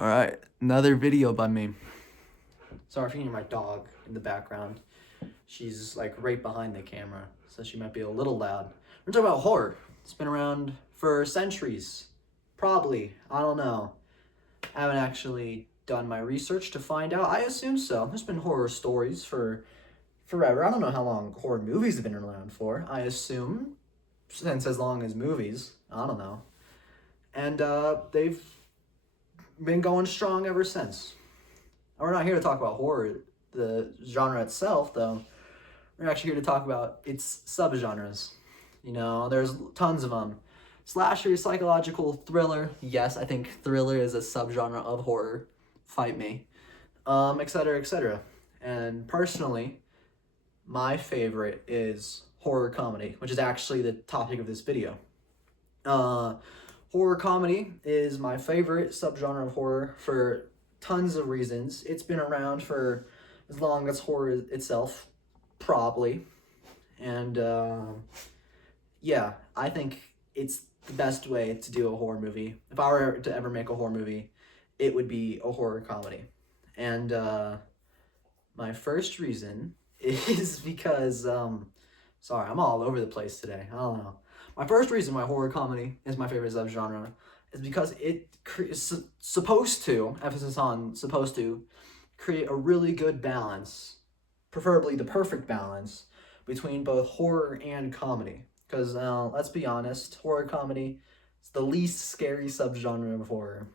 All right, another video by me. Sorry if you hear my dog in the background. She's like right behind the camera, so she might be a little loud. We're talking about horror. It's been around for centuries. Probably. I don't know. I haven't actually done my research to find out. I assume so. There's been horror stories for forever. I don't know how long horror movies have been around for. I assume since as long as movies. I don't know. And they've been going strong ever since. We're not here to talk about horror, the genre itself, though. We're actually here to talk about its subgenres. You know, there's tons of them. Slasher, psychological, thriller. Yes, I think thriller is a subgenre of horror. Fight me. Etc., etc. And personally, my favorite is horror comedy, which is actually the topic of this video. Horror comedy is my favorite subgenre of horror for tons of reasons. It's been around for as long as horror itself, probably. And yeah, I think it's the best way to do a horror movie. If I were to ever make a horror movie, it would be a horror comedy. And my first reason is because, sorry, I'm all over the place today. I don't know. My first reason why horror comedy is my favorite subgenre is because it is supposed to, emphasis on supposed to, create a really good balance, preferably the perfect balance, between both horror and comedy. Because let's be honest, horror comedy is the least scary subgenre of horror.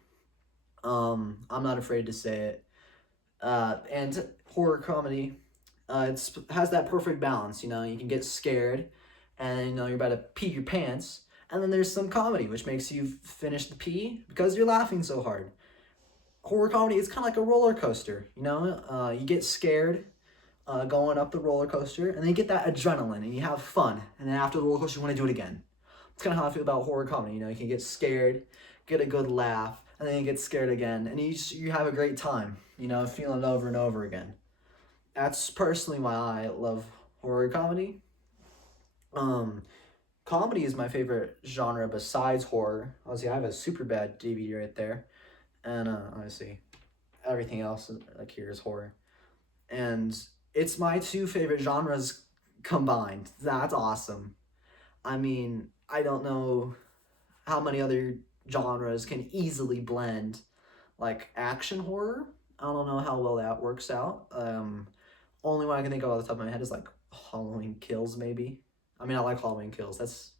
I'm not afraid to say it. And horror comedy, has that perfect balance. You know, you can get scared, and you know you're about to pee your pants, and then there's some comedy which makes you finish the pee because you're laughing so hard. Horror comedy is kind of like a roller coaster. You know, you get scared going up the roller coaster, and then you get that adrenaline, and you have fun, and then after the roller coaster, you want to do it again. It's kind of how I feel about horror comedy. You know, you can get scared, get a good laugh, and then you get scared again, and you have a great time. You know, feeling it over and over again. That's personally why I love horror comedy. Comedy is my favorite genre besides horror. Obviously, I have a super bad DVD right there, and obviously, everything else like here is horror, and it's my two favorite genres combined. That's awesome. I mean, I don't know how many other genres can easily blend like action horror. I don't know how well that works out. Only one I can think of off the top of my head is like Halloween Kills, maybe. I mean, I like Halloween Kills. That's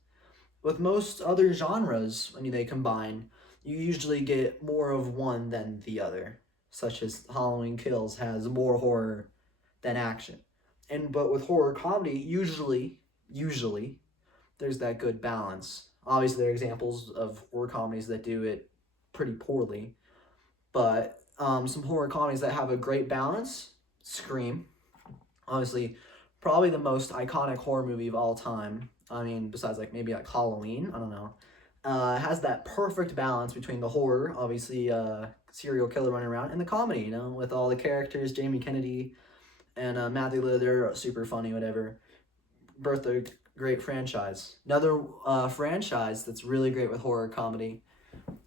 with most other genres when they combine, you usually get more of one than the other. Such as Halloween Kills has more horror than action, but with horror comedy, usually there's that good balance. Obviously, there are examples of horror comedies that do it pretty poorly, but some horror comedies that have a great balance. Scream, honestly, probably the most iconic horror movie of all time. I mean, besides like maybe like Halloween, I don't know. Has that perfect balance between the horror, obviously, serial killer running around, and the comedy. You know, with all the characters, Jamie Kennedy and Matthew Lillard, they're super funny, whatever. Birth of a great franchise. Another franchise that's really great with horror comedy,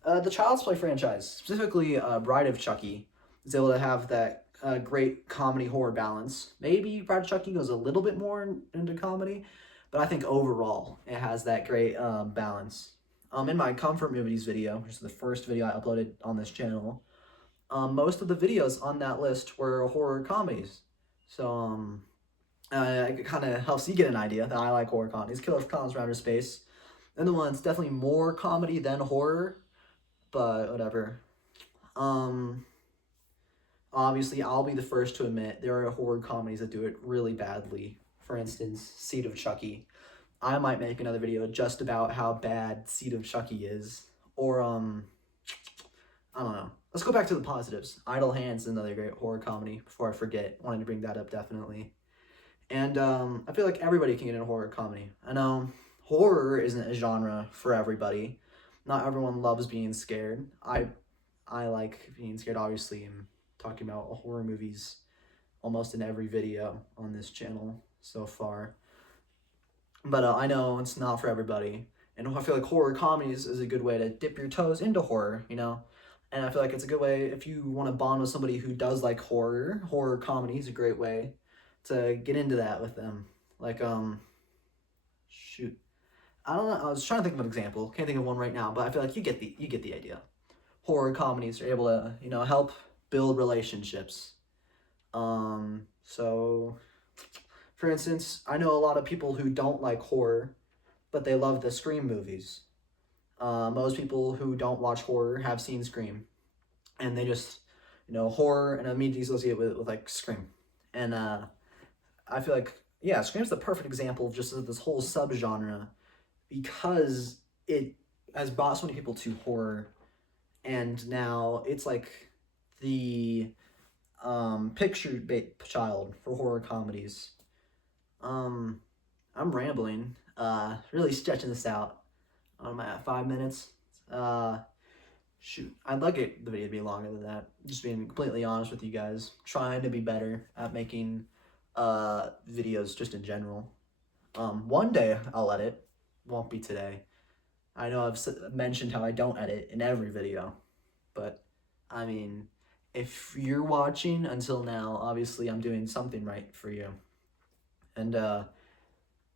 the Child's Play franchise, specifically Bride of Chucky, is able to have that great comedy horror balance. Maybe Bride of Chucky goes a little bit more into comedy, but I think overall it has that great balance. In my comfort movies video, which is the first video I uploaded on this channel, most of the videos on that list were horror comedies. So it kind of helps you get an idea that I like horror comedies. Killer from Clowns from Outer Space. And the one's definitely more comedy than horror, but whatever. Obviously, I'll be the first to admit there are horror comedies that do it really badly. For instance, Seed of Chucky. I might make another video just about how bad Seed of Chucky is. Or, I don't know. Let's go back to the positives. Idle Hands is another great horror comedy, before I forget. Wanted to bring that up, definitely. And I feel like everybody can get into horror comedy. I know horror isn't a genre for everybody. Not everyone loves being scared. I like being scared, obviously. I'm talking about horror movies almost in every video on this channel so far. But I know it's not for everybody. And I feel like horror comedies is a good way to dip your toes into horror, you know? And I feel like it's a good way if you want to bond with somebody who does like horror. Horror comedy is a great way to get into that with them. Like shoot, I don't know. I was trying to think of an example. Can't think of one right now, but I feel like you get the idea. Horror comedies are able to help build relationships. So for instance, I know a lot of people who don't like horror, but they love the Scream movies. Most people who don't watch horror have seen Scream, and they just horror and immediately associate with like Scream, and I feel like yeah, Scream's the perfect example of just this whole subgenre because it has brought so many people to horror, and now it's like the picture child for horror comedies. Um, I'm rambling. Really stretching this out. I'm at 5 minutes. Uh, Shoot, I'd like the video to be longer than that. Just being completely honest with you guys, trying to be better at making videos just in general. One day I'll edit. Won't be today. I know I've mentioned how I don't edit in every video, but I mean, if you're watching until now, obviously I'm doing something right for you. And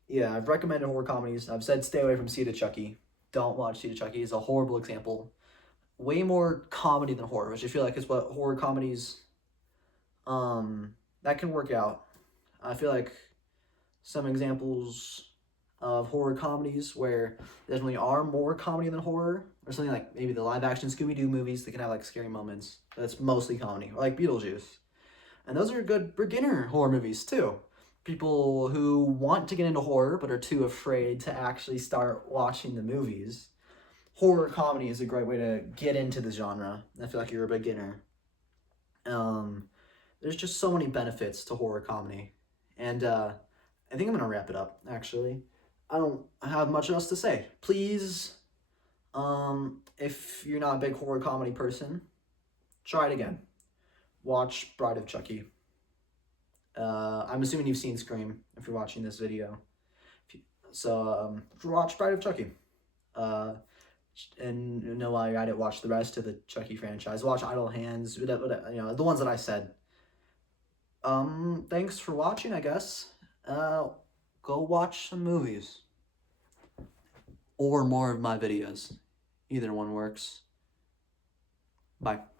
yeah, I've recommended horror comedies. I've said stay away from Seed of Chucky. Don't watch Seed of Chucky. It's a horrible example. Way more comedy than horror, which I feel like is what horror comedies that can work out. I feel like some examples of horror comedies where there definitely are more comedy than horror, or something like maybe the live action Scooby Doo movies that can have like scary moments. That's mostly comedy, or like Beetlejuice. And those are good beginner horror movies too. People who want to get into horror but are too afraid to actually start watching the movies. Horror comedy is a great way to get into the genre. I feel like you're a beginner. Um, there's just so many benefits to horror comedy, and I think I'm gonna wrap it up. Actually, I don't have much else to say. Please, if you're not a big horror comedy person, try it again. Watch Bride of Chucky. I'm assuming you've seen Scream if you're watching this video. So watch Bride of Chucky. And you know why I didn't watch the rest of the Chucky franchise. Watch Idle Hands, the ones that I said. Thanks for watching, I guess. Go watch some movies. Or more of my videos. Either one works. Bye.